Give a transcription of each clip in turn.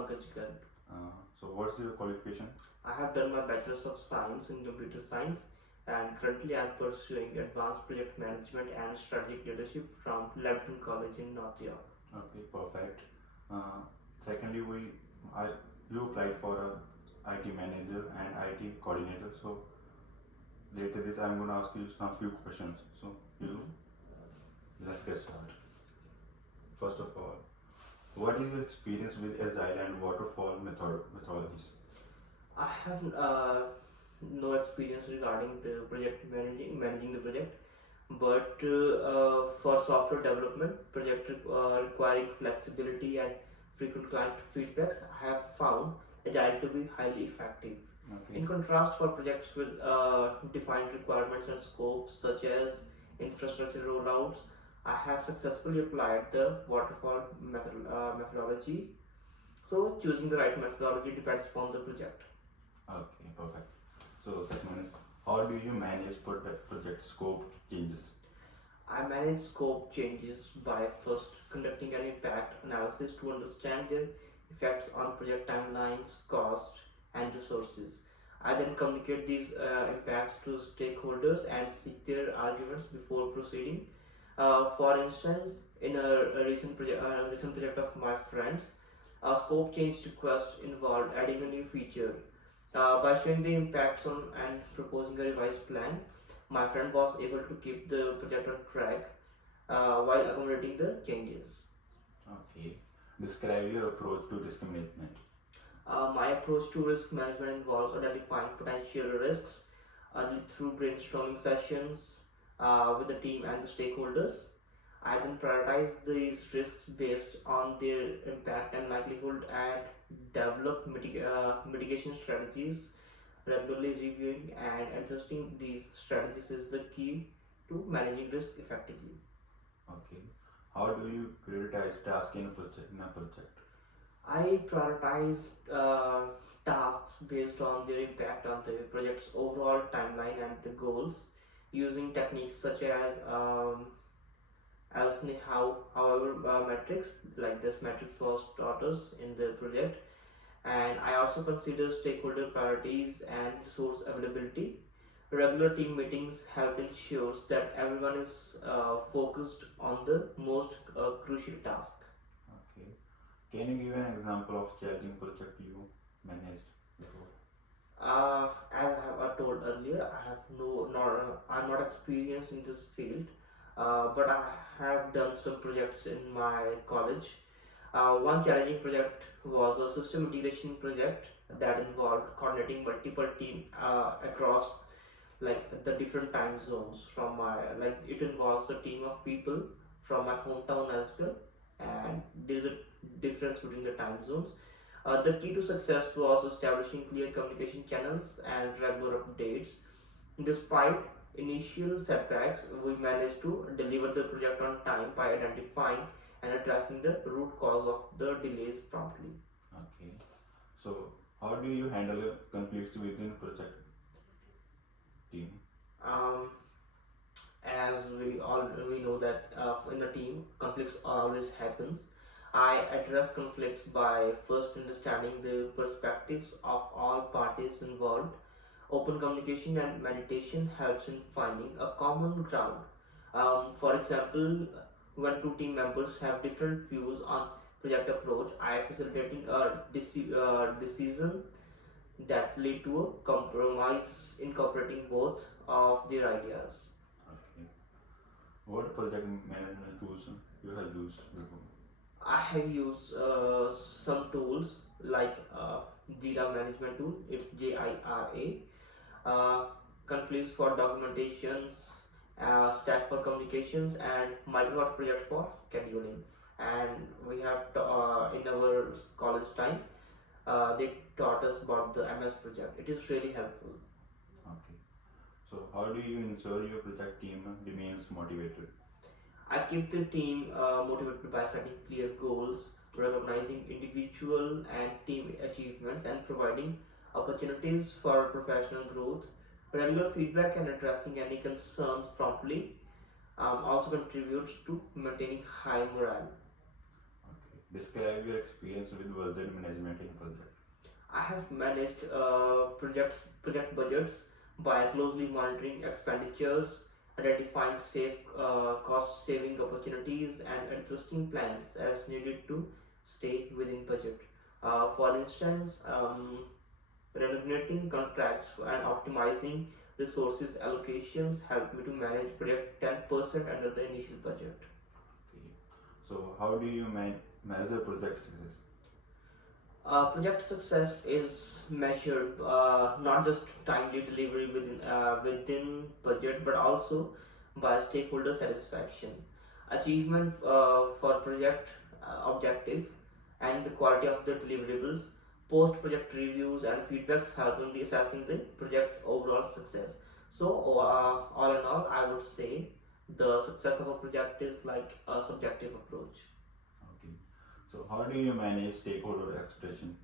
Pankaj Garg. So what's your qualification? I have done my Bachelor's of Science in Computer Science, and currently I am pursuing Advanced Project Management and Strategic Leadership from Lebanon College in North York. Okay, perfect. Uh, Secondly, I you applied for a IT manager and IT coordinator. So later this, I'm going to ask you some few questions. So you let's get started. First of all, what is your experience with agile and waterfall methodologies? I have no experience regarding the project managing the project, but for software development, project requiring flexibility and frequent client feedbacks, I have found Agile to be highly effective. Okay. In contrast, for projects with defined requirements and scopes such as infrastructure rollouts, I have successfully applied the waterfall methodology. So, choosing the right methodology depends upon the project. Okay, perfect. So second one is, how do you manage project scope changes? I manage scope changes by first conducting an impact analysis to understand their effects on project timelines, cost, and resources. I then communicate these impacts to stakeholders and seek their arguments before proceeding. For instance, in a recent project of my friends, a scope change request involved adding a new feature. By showing the impacts on and proposing a revised plan, my friend was able to keep the project on track while accommodating the changes. Okay. Describe your approach to risk management. My approach to risk management involves identifying potential risks early through brainstorming sessions with the team and the stakeholders. I then prioritize these risks based on their impact and likelihood and develop mitigation strategies. Regularly reviewing and adjusting these strategies is the key to managing risk effectively. Okay. How do you prioritize tasks in a project? I prioritize tasks based on their impact on the project's overall timeline and the goals using techniques such as however metrics like this metric was taught us in the project, and I also consider stakeholder priorities and resource availability. Regular team meetings help ensure that everyone is focused on the most crucial task. Okay. Can you give an example of challenging project you managed before? As I have told earlier, I have I'm not experienced in this field, but I have done some projects in my college. One challenging project was a system integration project that involved coordinating multiple teams across like the different time zones from my like it involves a team of people from my hometown as well, and there is a difference between the time zones. The key to success was establishing clear communication channels and regular updates. Despite initial setbacks, we managed to deliver the project on time by identifying and addressing the root cause of the delays promptly. Okay. So how do you handle conflicts within project team? Um, as we know that in a team, conflicts always happens. I address conflicts by first understanding the perspectives of all parties involved. Open communication and meditation helps in finding a common ground. For example, when two team members have different views on project approach, I am facilitating a decision that lead to a compromise incorporating both of their ideas. Okay. What project management tools you have used before? I have used some tools like Jira management tool. It's JIRA. Uh, Confluence for documentations, Stack for communications, and Microsoft Project for scheduling. And we have in our college time, they taught us about the MS project. It is really helpful. Okay. So how do you ensure your project team remains motivated? I keep the team motivated by setting clear goals, recognizing individual and team achievements, and providing opportunities for professional growth. Regular feedback and addressing any concerns promptly also contributes to maintaining high morale. Okay. Describe your experience with budget management in project. I have managed project budgets by closely monitoring expenditures, identifying safe cost saving opportunities, and adjusting plans as needed to stay within budget. For instance, renegotiating contracts and optimizing resources allocations help me to manage project 10% under the initial budget. Okay. So how do you measure project success? Project success is measured not just timely delivery within budget, but also by stakeholder satisfaction, achievement for project objective, and the quality of the deliverables. Post project reviews and feedbacks help in the assessing the project's overall success. So, all in all, I would say the success of a project is like a subjective approach. Okay. So how do you manage stakeholder expectation?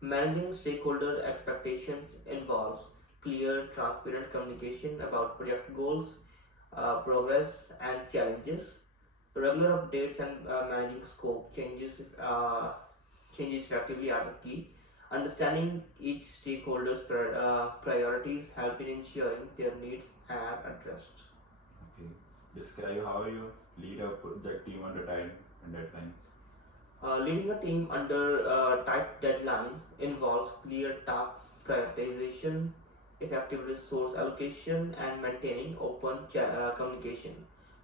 Managing stakeholder expectations involves clear, transparent communication about project goals, progress, and challenges. Regular updates and managing scope changes effectively are the key. Understanding each stakeholder's priorities help in ensuring their needs are addressed. Okay. Describe how you lead a project team under time and deadlines. Leading a team under tight deadlines involves clear task prioritization, effective resource allocation, and maintaining open communication.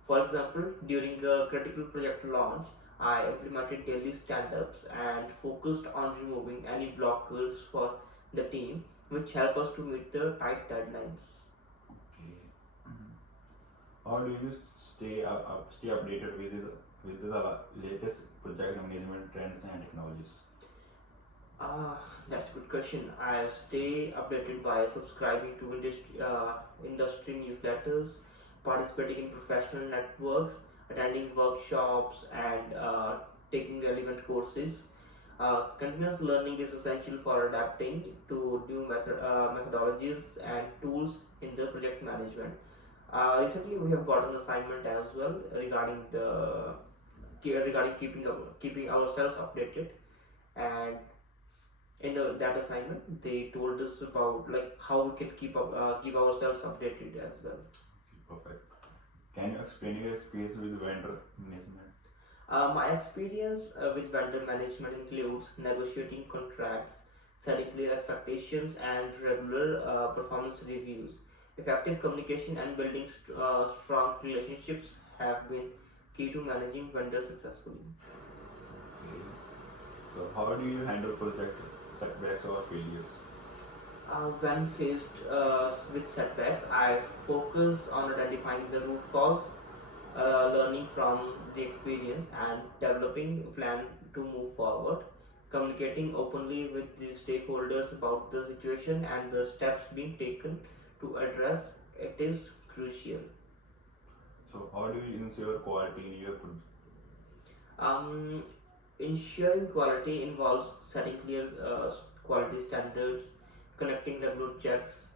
For example, during a critical project launch, I implemented daily stand ups and focused on removing any blockers for the team, which help us to meet the tight deadlines. Okay. Mhm. How do you stay updated with the latest project management trends and technologies? That's a good question. I stay updated by subscribing to industry newsletters, participating in professional networks, attending workshops, and taking relevant courses. Continuous learning is essential for adapting to new methodologies and tools in the project management. Recently, we have got an assignment as well regarding keeping ourselves updated, and in that assignment they told us about like how we can keep ourselves updated as well. Okay, perfect. Can you explain your experience with vendor management? My experience with vendor management includes negotiating contracts, setting clear expectations, and regular performance reviews. Effective communication and building strong relationships have been key to managing vendors successfully. Okay. So how do you handle project setbacks or failures? When faced with setbacks, I focus on identifying the root cause, learning from the experience, and developing a plan to move forward. Communicating openly with the stakeholders about the situation and the steps being taken to address it is crucial. So how do you ensure quality in your project? Um, Ensuring quality involves setting clear quality standards, conducting regular checks,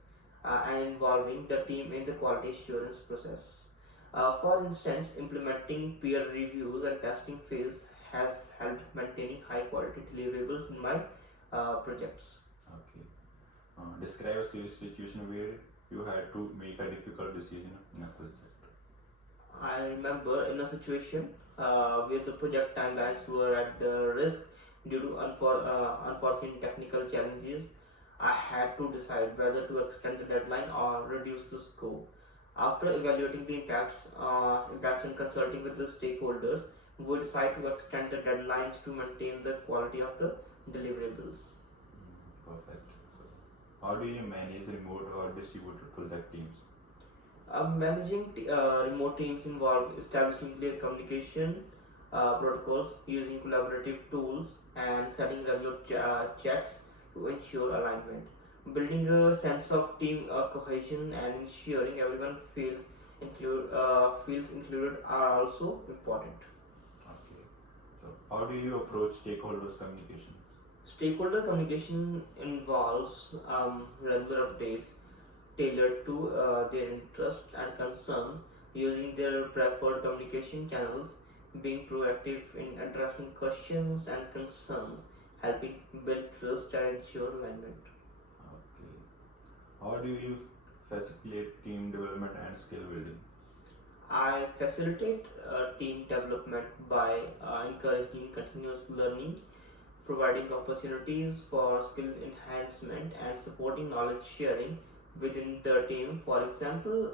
and involving the team in the quality assurance process. For instance, implementing peer reviews and testing phase has helped maintaining high quality deliverables in my projects. Okay. Describe a situation where you had to make a difficult decision in a project. I remember in a situation where the project timelines were at the risk due to unforeseen technical challenges. I had to decide whether to extend the deadline or reduce the scope. After evaluating the impacts and consulting with the stakeholders, we decided to extend the deadlines to maintain the quality of the deliverables. Perfect. So, how do you manage remote or distributed project teams? Managing remote teams involve establishing clear communication protocols, using collaborative tools, and setting regular checks to ensure alignment. Building a sense of team cohesion and ensuring everyone feels included are also important. Okay. So, how do you approach stakeholders communication? Stakeholder communication involves regular updates tailored to their interests and concerns, using their preferred communication channels, being proactive in addressing questions and concerns, helping build trust and ensure alignment. Okay. How do you facilitate team development and skill building? I facilitate team development by encouraging continuous learning, providing opportunities for skill enhancement, and supporting knowledge sharing within the team. For example,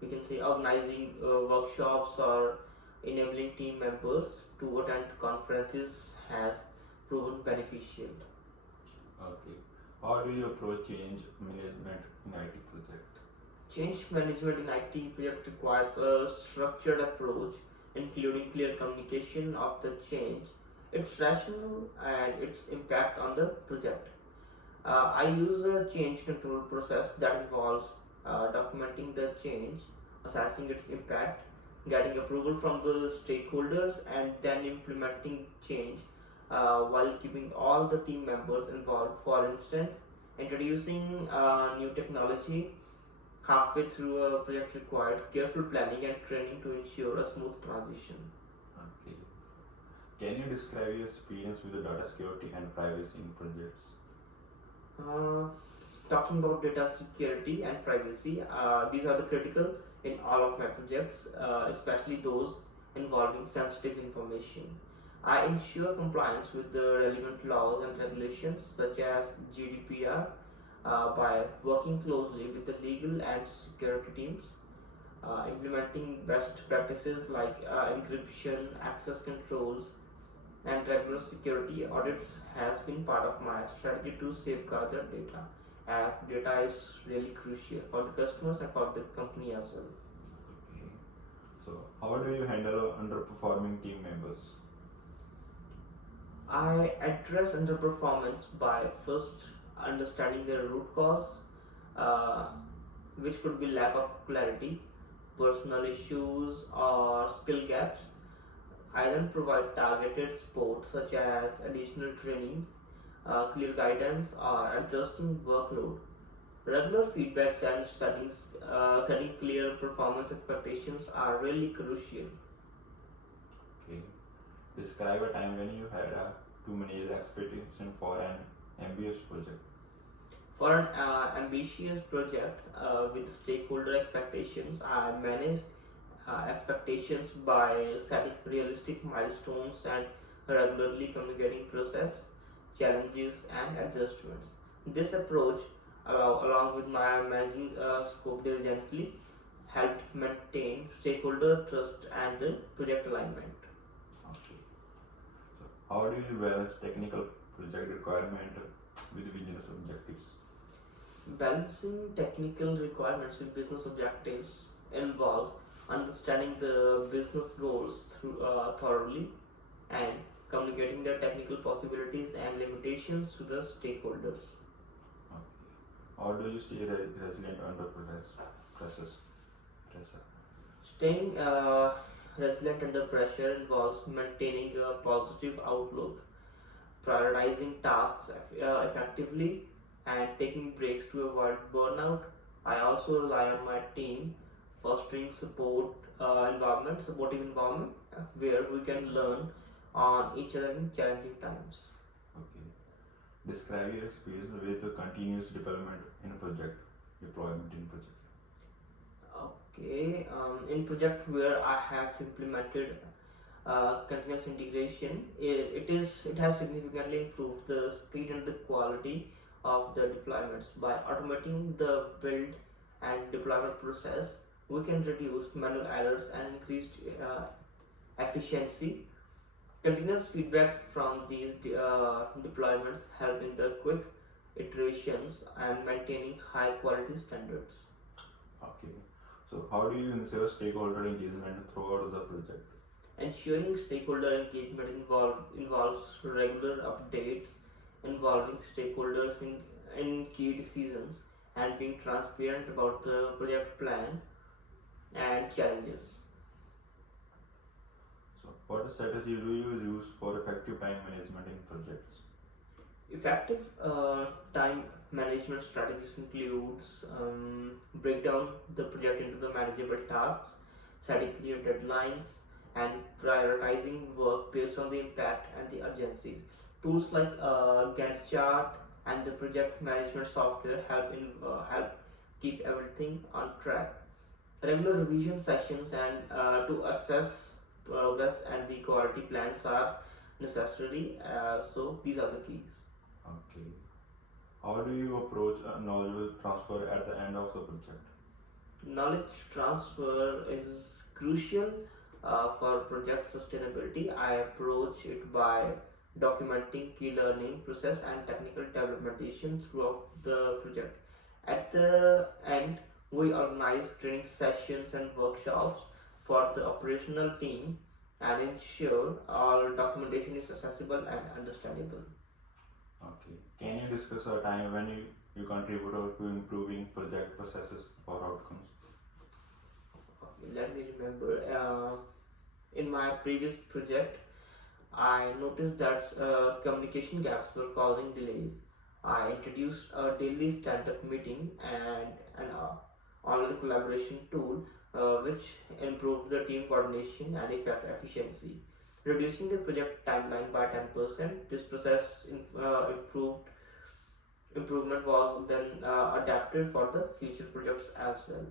we can say organizing workshops or enabling team members to attend conferences has proven beneficial. Okay. How do you approach change management in IT project? Change management in IT project requires a structured approach, including clear communication of the change, its rationale, and its impact on the project. I use a change control process that involves documenting the change, assessing its impact, getting approval from the stakeholders, and then implementing change while keeping all the team members involved. For instance, introducing new technology halfway through a project required careful planning and training to ensure a smooth transition. Okay. Can you describe your experience with the data security and privacy in projects? Uh, Talking about data security and privacy, these are the critical in all of my projects, especially those involving sensitive information. I ensure compliance with the relevant laws and regulations such as GDPR by working closely with the legal and security teams, implementing best practices like encryption, access controls, and regular security audits has been part of my strategy to safeguard the data, as data is really crucial for the customers and for the company as well. Okay. So, how do you handle underperforming team members? I address underperformance by first understanding the root cause, uh, which could be lack of clarity, personal issues, or skill gaps. I then provide targeted support such as additional training, clear guidance, or adjusting workload. Regular feedbacks and setting clear performance expectations are really crucial. Okay. Describe a time when you had to manage expectation for an ambitious project. For an ambitious project with stakeholder expectations, I manage expectations by setting realistic milestones and regularly communicating process, challenges, and adjustments. This approach, along with my managing scope diligently, helped maintain stakeholder trust and the project alignment. Okay. So, how do you balance technical project requirement with business objectives? Balancing technical requirements with business objectives involves understanding the business goals thoroughly and communicating their technical possibilities and limitations to the stakeholders. Okay. How do you stay resilient under pressure? Pressure. Staying resilient under pressure involves maintaining a positive outlook, prioritizing tasks effectively, and taking breaks to avoid burnout. I also rely on my team, fostering supportive environment where we can learn on each other in challenging times. Okay. Describe your experience with the continuous deployment in project. Okay, in project where I have implemented continuous integration, it has significantly improved the speed and the quality of the deployments by automating the build and deployment process. We can reduce manual errors and increase efficiency. Continuous feedback from these deployments help in the quick iterations and maintaining high quality standards. Okay. So, how do you ensure stakeholder engagement throughout the project? Ensuring stakeholder engagement involves regular updates involving stakeholders in key decisions and being transparent about the project plan and challenges. So, what strategy do you use for effective time management in projects? Effective time management strategies includes break down the project into the manageable tasks, setting clear deadlines, and prioritizing work based on the impact and the urgency. Tools like Gantt chart and the project management software help keep everything on track. Regular revision sessions and to assess progress and the quality plans are necessary. So these are the keys. Okay. How do you approach a knowledge transfer at the end of the project? Knowledge transfer is crucial for project sustainability. I approach it by documenting key learning process and technical developmentation throughout the project. At the end, we organize training sessions and workshops for the operational team and ensure all documentation is accessible and understandable. Okay. Can you discuss a time when you contributed to improving project processes or outcomes? Let me remember. In my previous project, I noticed that communication gaps were causing delays. I introduced a daily stand-up meeting and an online collaboration tool, which improved the team coordination and effect efficiency, reducing the project timeline by 10%. This improvement was then adapted for the future projects as well.